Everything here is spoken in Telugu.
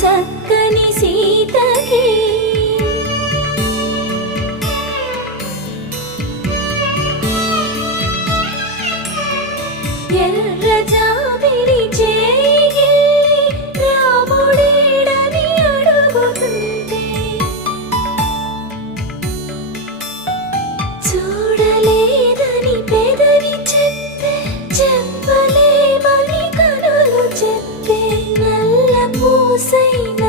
చక్కని సీతకి ఎర్ర జాబిలి చేయి రాముడేడని అడుగుతుంటే చూడలేదని పెదవి చెప్పే చెప్పలేమని కనులు చెప్పే నల్ల పూసైన